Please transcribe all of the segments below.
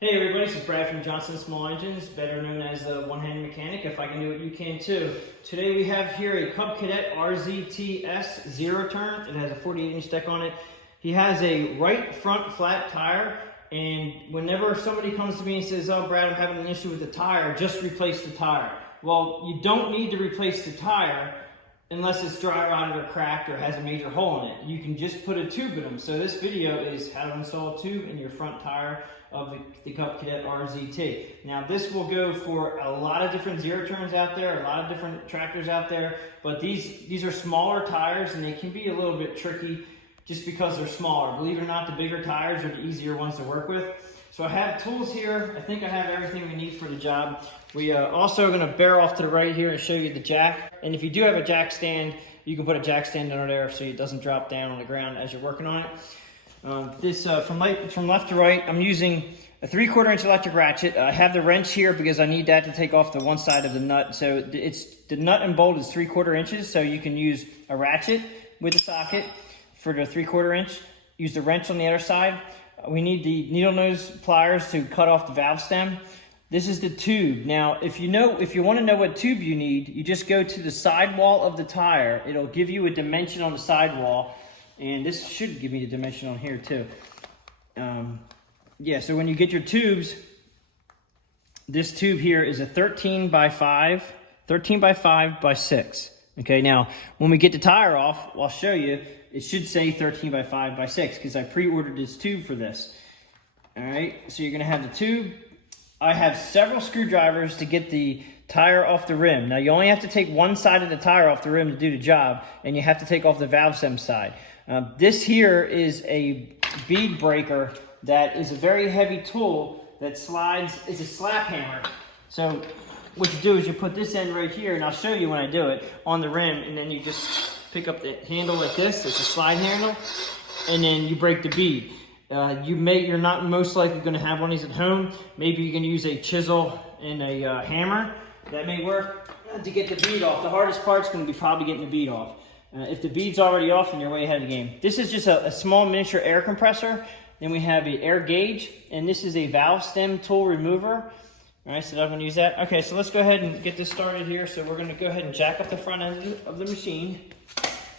Hey everybody, this is Brad from Johnson Small Engines, better known as the one-hand mechanic. If I can do it, you can too. Today we have here a Cub Cadet RZTS zero turn. It has a 48-inch deck on it. He has a right front flat tire, and whenever somebody comes to me and says, "Oh Brad, I'm having an issue with the tire," just replace the tire. Well, you don't need to replace the tire unless it's dry rotted or cracked or has a major hole in it. You can just put a tube in them. So this video is how to install a tube in your front tire of the Cub Cadet RZT. Now this will go for a lot of different zero turns out there, a lot of different tractors out there, but these are smaller tires and they can be a little bit tricky just because they're smaller. Believe it or not, the bigger tires are the easier ones to work with. So I have tools here. I think I have everything we need for the job. We also are going to bear off to the right here and show you the jack. And if you do have a jack stand, you can put a jack stand under there so it doesn't drop down on the ground as you're working on it. From left to right, I'm using a 3/4 inch electric ratchet. I have the wrench here because I need that to take off the one side of the nut. So the nut and bolt is 3/4 inches. So you can use a ratchet with a socket for the 3/4 inch. Use the wrench on the other side. We need the needle nose pliers to cut off the valve stem. This is the tube. Now, if you want to know what tube you need, you just go to the sidewall of the tire. It'll give you a dimension on the sidewall, and this should give me the dimension on here too. Yeah, so when you get your tubes, this tube here is a 13 by 5 by 6. Okay, now when we get the tire off, I'll show you. It should say 13 by 5 by 6 because I pre-ordered this tube for this. All right, so you're gonna have the tube. I have several screwdrivers to get the tire off the rim. Now you only have to take one side of the tire off the rim to do the job, and you have to take off the valve stem side. This here is a bead breaker that is a very heavy tool that slides. It's a slap hammer. So what you do is you put this end right here, and I'll show you when I do it, on the rim, and then you just pick up the handle like this. It's a slide handle, and then you break the bead. You're not most likely going to have one of these at home. Maybe you can use a chisel and a hammer. That may work to get the bead off. The hardest part's going to be probably getting the bead off. If the bead's already off, then you're way ahead of the game. This is just a small miniature air compressor. Then we have an air gauge, and this is a valve stem tool remover. All right, so I'm going to use that. Okay, so let's go ahead and get this started here. So we're going to go ahead and jack up the front end of the machine.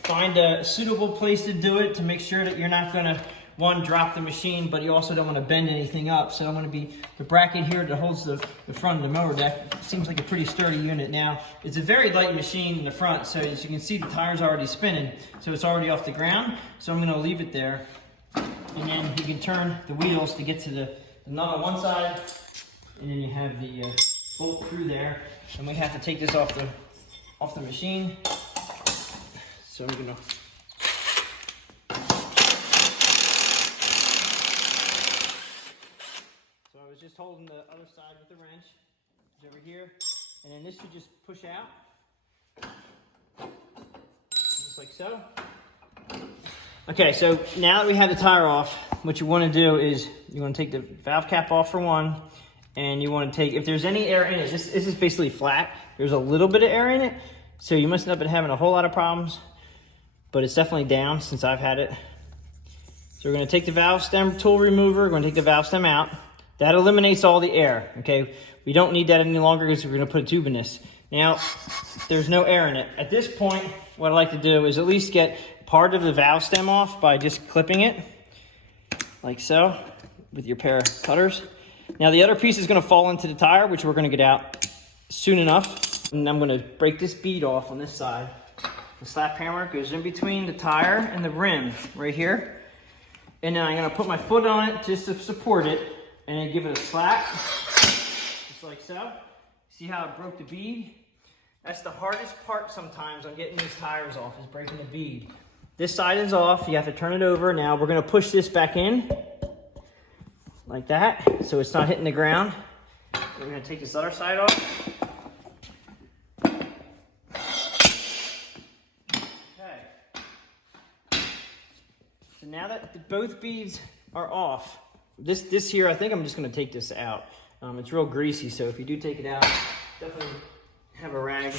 Find a suitable place to do it to make sure that you're not going to, one, drop the machine, but you also don't want to bend anything up. So I'm going to be the bracket here that holds the front of the mower deck. Seems like a pretty sturdy unit. Now, it's a very light machine in the front, so as you can see, the tire's already spinning, so it's already off the ground. So I'm going to leave it there, and then you can turn the wheels to get to the nut on one side, and then you have the bolt through there, and we have to take this off the machine. So I'm gonna. So I was just holding the other side with the wrench. It's over here, and then this should just push out, just like so. Okay, so now that we have the tire off, what you want to do is you want to take the valve cap off for one, and you want to take, if there's any air in it, this is basically flat. There's a little bit of air in it, so you must not have been having a whole lot of problems, but it's definitely down since I've had it. So we're going to take the valve stem tool remover, we're going to take the valve stem out. That eliminates all the air, okay? We don't need that any longer because we're going to put a tube in this. Now, there's no air in it. At this point, what I like to do is at least get part of the valve stem off by just clipping it, like so, with your pair of cutters. Now the other piece is going to fall into the tire, which we're going to get out soon enough. And I'm going to break this bead off on this side. The slap hammer goes in between the tire and the rim right here. And then I'm going to put my foot on it just to support it, and then give it a slap, just like so. See how it broke the bead? That's the hardest part sometimes on getting these tires off, is breaking the bead. This side is off, you have to turn it over. Now we're gonna push this back in, like that, so it's not hitting the ground. We're gonna take this other side off. Okay. So now that both beads are off, this here, I think I'm just gonna take this out. It's real greasy, so if you do take it out, definitely have a rag.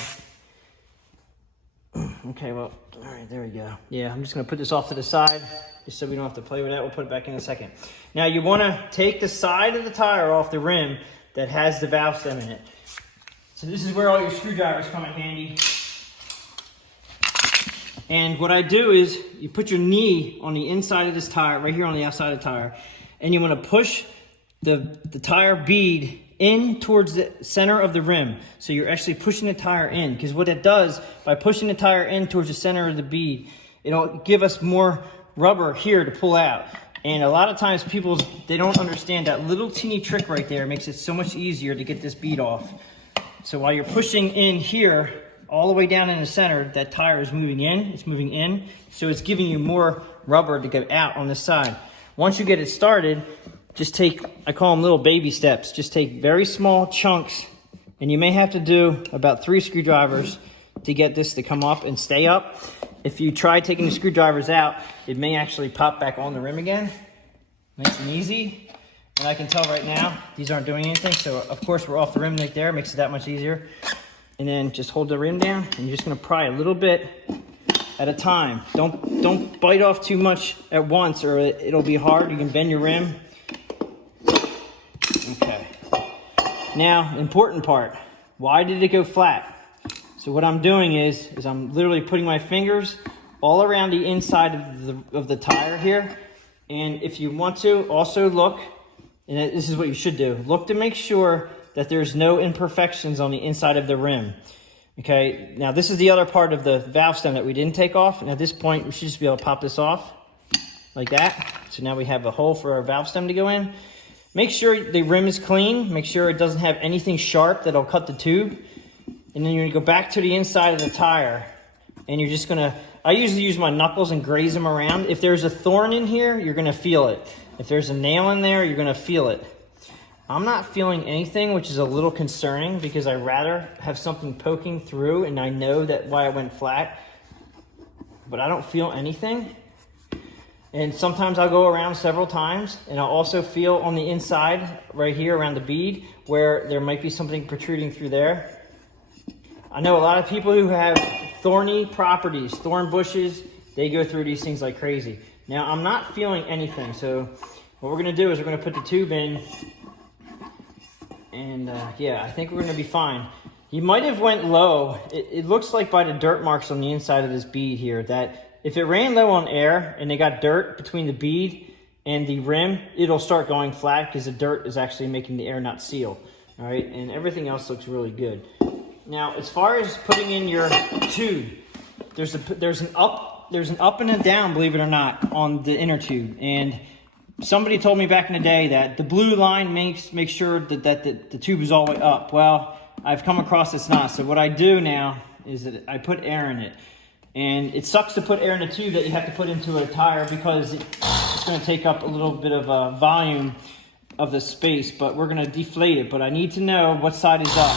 Okay, well, all right, there we go. Yeah, I'm just gonna put this off to the side. just so we don't have to play with that. We'll put it back in a second. Now you want to take the side of the tire off the rim that has the valve stem in it. So this is where all your screwdrivers come in handy. And what I do is you put your knee on the inside of this tire, right here on the outside of the tire, and you want to push the tire bead in towards the center of the rim. So you're actually pushing the tire in, because what it does, by pushing the tire in towards the center of the bead, it'll give us more rubber here to pull out. And a lot of times people, they don't understand that little teeny trick right there makes it so much easier to get this bead off. So while you're pushing in here, all the way down in the center, that tire is moving in, it's moving in, so it's giving you more rubber to get out on this side. Once you get it started, just take, I call them little baby steps, just take very small chunks, and you may have to do about 3 screwdrivers to get this to come up and stay up. If you try taking the screwdrivers out, it may actually pop back on the rim again. Nice and easy. And I can tell right now, these aren't doing anything, so of course we're off the rim right there, makes it that much easier. And then just hold the rim down, and you're just gonna pry a little bit at a time. Don't bite off too much at once, or it'll be hard. You can bend your rim. Okay. Now, important part, why did it go flat? So what I'm doing is I'm literally putting my fingers all around the inside of the tire here. And if you want to, also look, and this is what you should do, look to make sure that there's no imperfections on the inside of the rim. Okay, now this is the other part of the valve stem that we didn't take off. And at this point, we should just be able to pop this off like that. So now we have a hole for our valve stem to go in. Make sure the rim is clean. Make sure it doesn't have anything sharp that'll cut the tube. And then you're gonna go back to the inside of the tire, and you're just gonna, I usually use my knuckles and graze them around. If there's a thorn in here, you're gonna feel it. If there's a nail in there, you're gonna feel it. I'm not feeling anything, which is a little concerning, because I'd rather have something poking through and I know that why it went flat, but I don't feel anything. And sometimes I'll go around several times, and I'll also feel on the inside right here around the bead where there might be something protruding through there. I know a lot of people who have thorny properties, thorn bushes, they go through these things like crazy. Now, I'm not feeling anything, so what we're gonna do is we're gonna put the tube in, and yeah, I think we're gonna be fine. You might have went low. It looks like by the dirt marks on the inside of this bead here, that if it ran low on air and they got dirt between the bead and the rim, it'll start going flat because the dirt is actually making the air not seal, all right? And everything else looks really good. Now, as far as putting in your tube, there's an up and a down, believe it or not, on the inner tube. And somebody told me back in the day that the blue line makes sure that the tube is all the way up. Well, I've come across it's not. So what I do now is that I put air in it. And it sucks to put air in a tube that you have to put into a tire, because it's going to take up a little bit of volume of the space, but we're going to deflate it. But I need to know what side is up.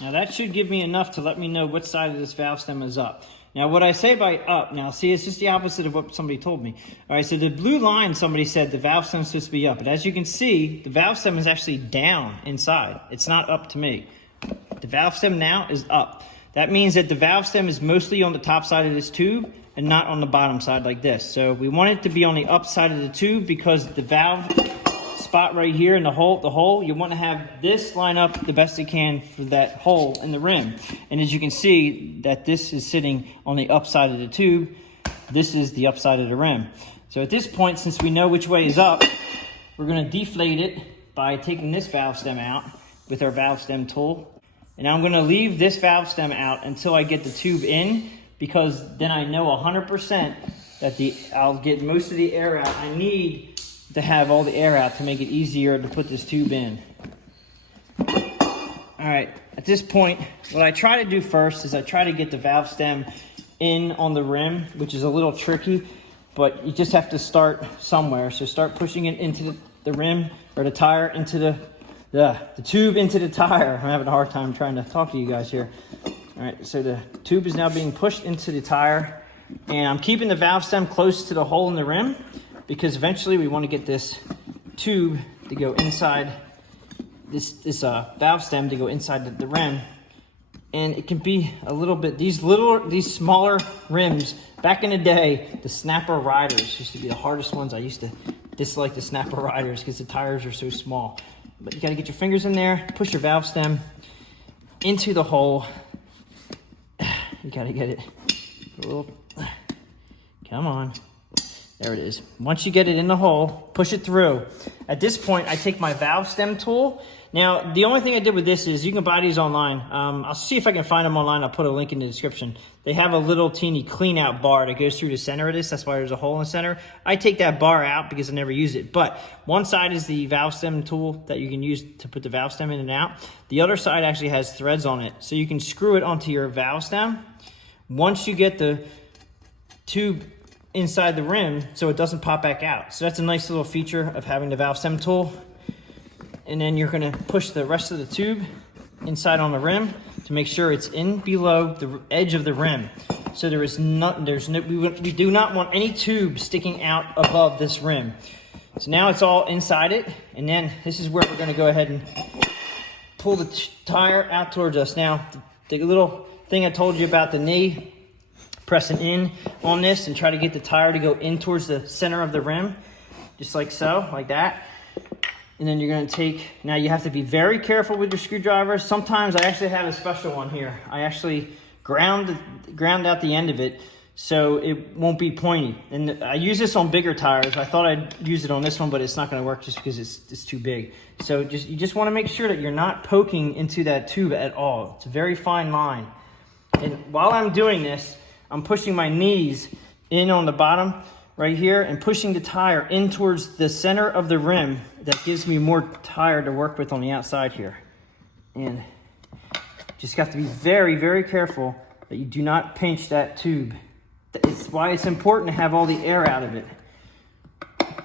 Now that should give me enough to let me know what side of this valve stem is up. Now what I say by up, now see, it's just the opposite of what somebody told me. All right, so the blue line, somebody said the valve stem is supposed to be up, but as you can see, the valve stem is actually down inside. It's not up to me. The valve stem now is up. That means that the valve stem is mostly on the top side of this tube and not on the bottom side like this. So we want it to be on the up side of the tube, because the valve spot right here in the hole, you want to have this line up the best it can for that hole in the rim. And as you can see, that this is sitting on the upside of the tube. This is the upside of the rim. So at this point, since we know which way is up, we're going to deflate it by taking this valve stem out with our valve stem tool. And I'm going to leave this valve stem out until I get the tube in, because then I know 100% that I'll get most of the air out. I need to have all the air out to make it easier to put this tube in. All right, at this point, what I try to do first is I try to get the valve stem in on the rim, which is a little tricky, but you just have to start somewhere. So start pushing it into the rim, or the tire into the tube into the tire. I'm having a hard time trying to talk to you guys here. All right, so the tube is now being pushed into the tire, and I'm keeping the valve stem close to the hole in the rim, because eventually we want to get this tube to go inside this valve stem to go inside the rim. And it can be a little bit, these smaller rims, back in the day, the snapper riders used to be the hardest ones. I used to dislike the snapper riders because the tires are so small. But you gotta get your fingers in there, push your valve stem into the hole. You gotta get it a little, come on. There it is. Once you get it in the hole, push it through. At this point, I take my valve stem tool. Now, the only thing I did with this is you can buy these online. I'll see if I can find them online. I'll put a link in the description. They have a little teeny clean out bar that goes through the center of this. That's why there's a hole in the center. I take that bar out because I never use it. But one side is the valve stem tool that you can use to put the valve stem in and out. The other side actually has threads on it. So you can screw it onto your valve stem. Once you get the tube inside the rim so it doesn't pop back out. So that's a nice little feature of having the valve stem tool. And then you're gonna push the rest of the tube inside on the rim to make sure it's in below the edge of the rim. So we do not want any tube sticking out above this rim. So now it's all inside it, and then this is where we're gonna go ahead and pull the tire out towards us. Now, the little thing I told you about the knee, pressing in on this and try to get the tire to go in towards the center of the rim, just like so, like that. And then you're gonna take, now you have to be very careful with your screwdriver. Sometimes I actually have a special one here. I actually ground out the end of it so it won't be pointy. And I use this on bigger tires. I thought I'd use it on this one, but it's not gonna work just because it's too big. So you just wanna make sure that you're not poking into that tube at all. It's a very fine line. And while I'm doing this, I'm pushing my knees in on the bottom right here and pushing the tire in towards the center of the rim. That gives me more tire to work with on the outside here. And just got to be very, very careful that you do not pinch that tube. It's why it's important to have all the air out of it.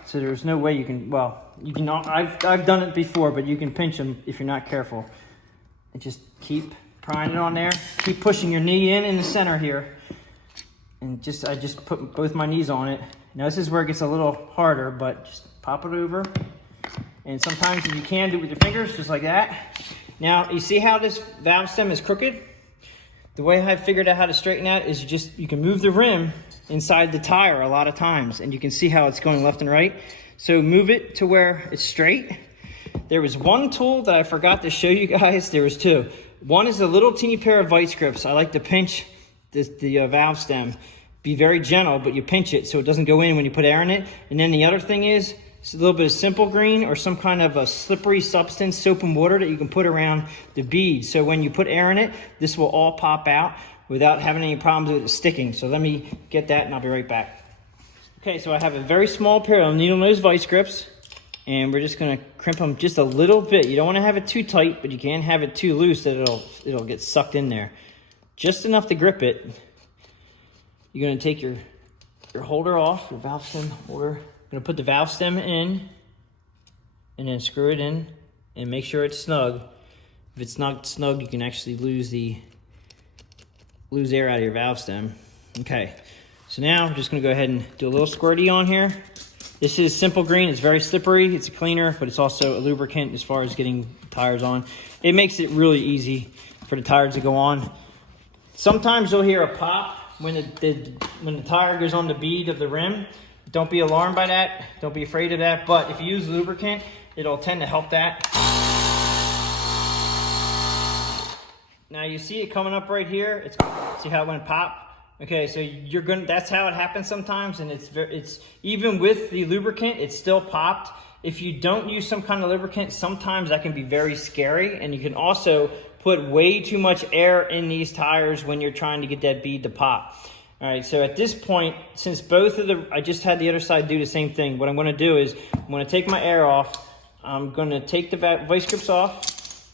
So there's no way you can, well, you can, I've done it before, but you can pinch them if you're not careful. And just keep prying it on there. Keep pushing your knee in the center here. And I just put both my knees on it. Now this is where it gets a little harder, but just pop it over. And sometimes if you can, do it with your fingers, just like that. Now, you see how this valve stem is crooked? The way I figured out how to straighten that is you can move the rim inside the tire a lot of times, and you can see how it's going left and right. So move it to where it's straight. There was one tool that I forgot to show you guys. There was two. One is a little teeny pair of vice grips. I like to pinch the valve stem. Be very gentle, but you pinch it so it doesn't go in when you put air in it. And then the other thing is it's a little bit of Simple Green or some kind of a slippery substance, soap and water, that you can put around the bead. So when you put air in it, this will all pop out without having any problems with it sticking. So let me get that and I'll be right back. Okay, so I have a very small pair of needle nose vice grips, and we're just gonna crimp them just a little bit. You don't wanna have it too tight, but you can't have it too loose that it'll get sucked in there. Just enough to grip it. You're gonna take your holder off, your valve stem holder. You're gonna put the valve stem in and then screw it in and make sure it's snug. If it's not snug, you can actually lose air out of your valve stem. Okay, so now I'm just gonna go ahead and do a little squirty on here. This is Simple Green. It's very slippery. It's a cleaner, but it's also a lubricant as far as getting tires on. It makes it really easy for the tires to go on. Sometimes you'll hear a pop when the tire goes on the bead of the rim. Don't be alarmed by that. Don't be afraid of that. But if you use lubricant, it'll tend to help that. Now you see it coming up right here. See how it went pop? Okay, so that's how it happens sometimes, and it's even with the lubricant, it's still popped. If you don't use some kind of lubricant, sometimes that can be very scary, and you can also put way too much air in these tires when you're trying to get that bead to pop. All right, so at this point, since I just had the other side do the same thing, what I'm gonna do is, I'm gonna take my air off, I'm gonna take the vice grips off,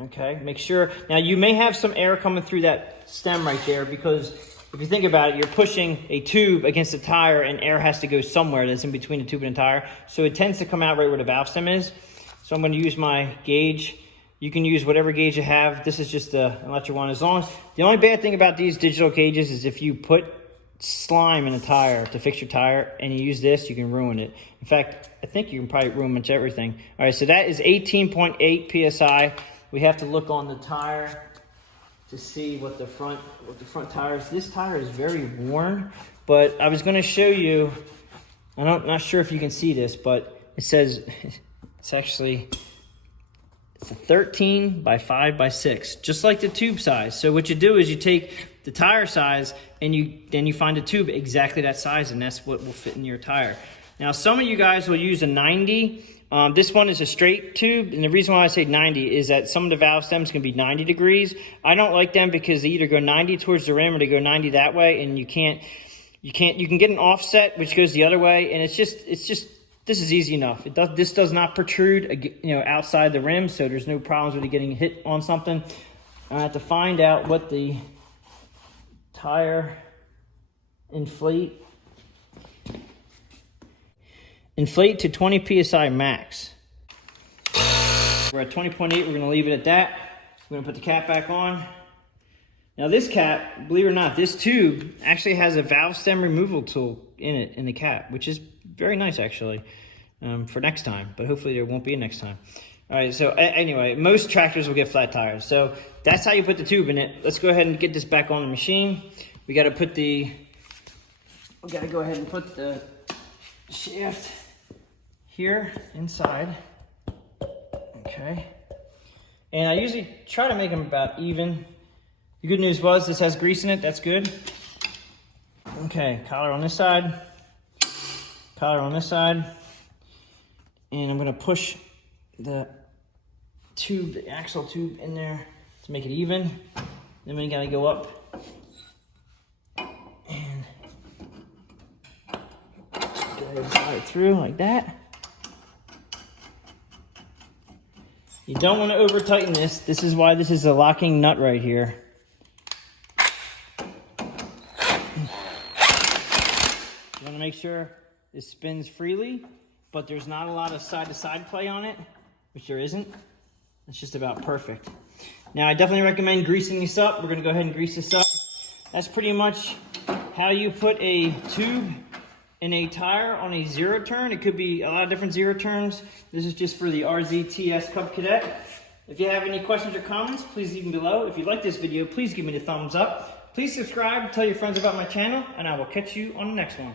okay, make sure, now you may have some air coming through that stem right there, because if you think about it, you're pushing a tube against the tire and air has to go somewhere that's in between the tube and the tire, so it tends to come out right where the valve stem is. So I'm gonna use my gauge. You can use whatever gauge you have. This is just an electric one. The only bad thing about these digital gauges is if you put slime in a tire to fix your tire and you use this, you can ruin it. In fact, I think you can probably ruin much everything. All right, so that is 18.8 PSI. We have to look on the tire to see what the front tire is. This tire is very worn, but I was gonna show you, I'm not sure if you can see this, but it says, it's a 13 by 5 by 6, just like the tube size. So what you do is you take the tire size and then you find a tube exactly that size, and that's what will fit in your tire. Now, some of you guys will use a 90. This one is a straight tube, and the reason why I say 90 is that some of the valve stems can be 90 degrees. I don't like them because they either go 90 towards the rim or they go 90 that way, and you can get an offset which goes the other way, and it's just this is easy enough. This does not protrude, outside the rim, so there's no problems with it getting hit on something. I have to find out what the tire inflate to 20 PSI max. We're at 20.8, we're gonna leave it at that. We're gonna put the cap back on. Now this cap, believe it or not, this tube actually has a valve stem removal tool in it, in the cap, which is very nice actually, for next time, but hopefully there won't be a next time. All right, so anyway, most tractors will get flat tires. So that's how you put the tube in it. Let's go ahead and get this back on the machine. We gotta go ahead and put the shaft here inside, okay? And I usually try to make them about even. The good news was this has grease in it, that's good. Okay, collar on this side, collar on this side, and I'm gonna push the tube, the axle tube in there to make it even. Then we gotta go up and go ahead and slide it through like that. You don't want to over tighten this. This is why this is a locking nut right here. You want to make sure it spins freely, but there's not a lot of side-to-side play on it, which there isn't. It's just about perfect. Now, I definitely recommend greasing this up. We're going to go ahead and grease this up. That's pretty much how you put a tube in a tire on a zero turn. It could be a lot of different zero turns. This is just for the RZTS Cub Cadet. If you have any questions or comments, please leave them below. If you like this video, please give me the thumbs up. Please subscribe, tell your friends about my channel, and I will catch you on the next one.